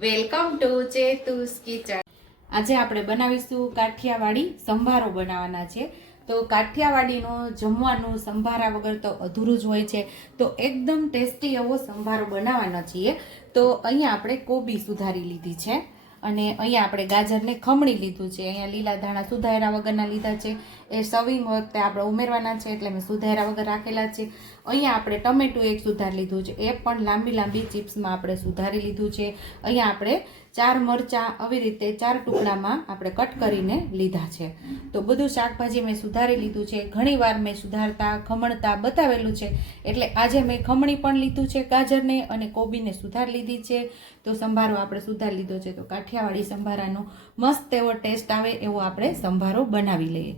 Welcome to ચેતુસ kitchen. આજે આપણે બનાવીશું કાઠિયાવાડી સંભારો બનાવવાના છે. તો કાઠિયાવાડીનો જમવાનું સંભારા વગર તો અધૂરું જ હોય છે. તો એકદમ ટેસ્ટી એવો સંભારો બનાવવાનો છીએ. તો અહીંયા આપણે કોબી સુધારી લીધી છે. અને અહીંયા આપણે ગાજરને ખમણી લીધું છે. અહીંયા લીલા ધાણા સુધાર્યા વગરના લીધા છે. એ સવિંગ વખતે આપણે ઉમેરવાના છે એટલે મેં સુધાર્યા વગર રાખેલા છે. અહીંયા આપણે ટમેટું એક સુધારી લીધું છે. એ પણ લાંબી લાંબી ચિપ્સમાં આપણે સુધારી લીધું છે. અહીંયા આપણે ચાર મરચાં આવી રીતે ચાર ટુકડામાં આપણે કટ કરીને લીધા છે. તો બધું શાકભાજી મેં સુધારી લીધું છે. ઘણીવાર મેં સુધારતા, ખમણતા બતાવેલું છે. એટલે આજે મેં ખમણી પણ લીધું છે, ગાજરને અને કોબીને સુધાર લીધી છે. તો સંભારો આપણે સુધારી લીધો છે. તો કાઠિયાવાડી સંભારાનો મસ્ત એવો ટેસ્ટ આવે એવો આપણે સંભારો બનાવી લઈએ.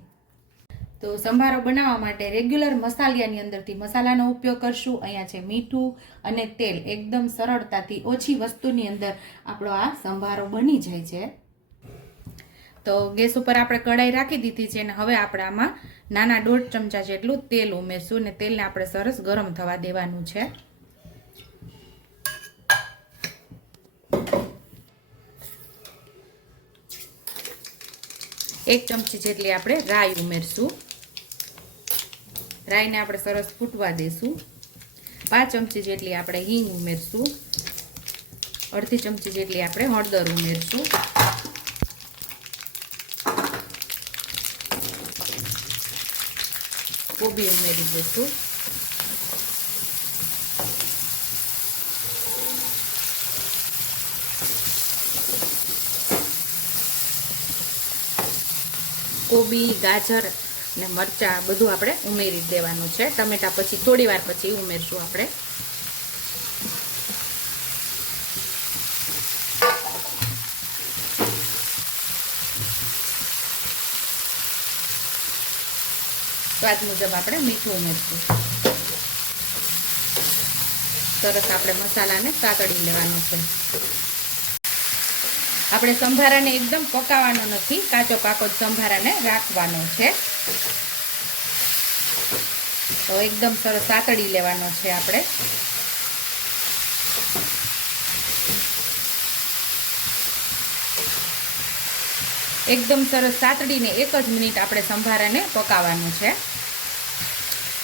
તો સંભારો બનાવવા માટે રેગ્યુલર મસાલિયાની અંદરથી મસાલાનો ઉપયોગ કરશું. અહીંયા છે મીઠું અને તેલ એકદમ સરળતાથી ઓછી વસ્તુની અંદર આપણો આ સંભારો બની જાય છે. તો ગેસ ઉપર આપણે કઢાઈ રાખી દીધી છે અને હવે આપણે આમાં નાના દોઢ ચમચા જેટલું તેલ ઉમેરશું ને તેલને આપણે સરસ ગરમ થવા દેવાનું છે. એક ચમચી જેટલી આપણે રાઈ ઉમેરશું. રાઈને આપણે સરસ ફૂટવા દઈશું પાંચ ચમચી જેટલી આપણે હિંગ ઉમેરશું. અડધી ચમચી જેટલી આપણે હળદર ઉમેરશું. કોબી ઉમેરી દઈશું કોબી, ગાજર ને મરચાં બધું આપણે ઉમેરી દેવાનું છે. ટમેટા પછી થોડી વાર પછી ઉમેરશું આપણે. સ્વાદ મુજબ આપણે મીઠું ઉમેરશું. સરસ આપણે મસાલાને સાતળી લેવાનો છે. આપણે સંભારાને એકદમ પકાવવાનો નથી, કાચો પાકો સંભારાને રાખવાનો છે. તો એકદમ સરસ સાતળી લેવાનો છે આપણે. એકદમ સરસ સાતડીને એક જ મિનિટ આપણે સંભારાને પકાવવાનું છે.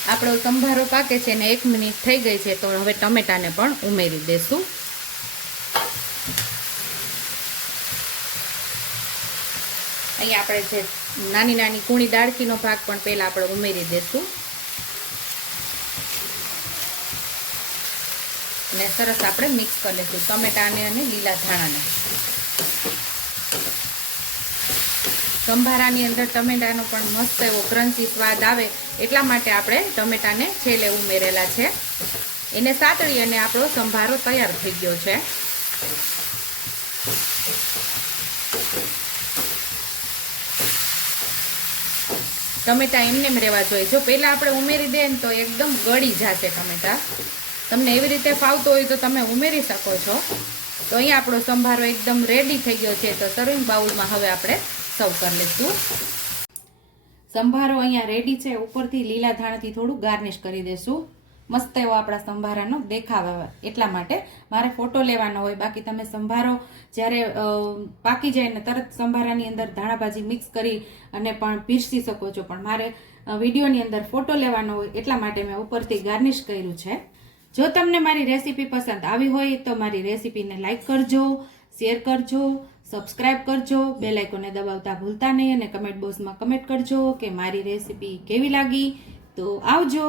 આપણો સંભારો પાકે છે ને એક મિનિટ થઈ ગઈ છે, તો હવે ટમેટાને પણ ઉમેરી દેશું. અહીંયા આપણે જે નાની નાની કૂણી દાળકીનો ભાગ પણ પહેલાં આપણે ઉમેરી દઈશું અને સરસ આપણે મિક્સ કરી લઈશું ટમેટાને અને લીલા ધાણાને. સંભારાની અંદર ટમેટાનો પણ મસ્ત એવો ક્રન્ચી સ્વાદ આવે એટલા માટે આપણે ટમેટાને છેલ્લે ઉમેરેલા છે. એને સાતળી અને આપણો સંભારો તૈયાર થઈ ગયો છે. ટમેટા એમને એમ રહેવા જોઈએ. જો પહેલાં આપણે ઉમેરી દઈએ ને તો એકદમ ગળી જશે ટમેટા તમને એવી રીતે ફાવતો હોય તો તમે ઉમેરી શકો છો. તો અહીંયા આપણો સંભારો એકદમ રેડી થઈ ગયો છે. તો સર્વિંગ બાઉલમાં હવે આપણે સર્વ કરી લઈશું. સંભારો અહીંયા રેડી છે. ઉપરથી લીલા ધાણાથી થોડું ગાર્નિશ કરી દઈશું મસ્ત એવો આપણા સંભારાનો દેખાવ આવે એટલા માટે મારે ફોટો લેવાનો હોય, બાકી તમે સંભારો જ્યારે પાકી જાય ને તરત સંભારાની અંદર ધાણાભાજી મિક્સ કરી અને પણ પીરસી શકો છો. પણ મારે વિડીયોની અંદર ફોટો લેવાનો હોય એટલા માટે મેં ઉપરથી ગાર્નિશ કર્યું છે. જો તમને મારી રેસીપી પસંદ આવી હોય તો મારી રેસીપીને લાઇક કરજો શેર કરજો સબસ્ક્રાઇબ કરજો બે લાઇકોને દબાવતા ભૂલતા નહીં અને કમેન્ટ બોક્સમાં કમેન્ટ કરજો કે મારી રેસીપી કેવી લાગી. તો આવજો.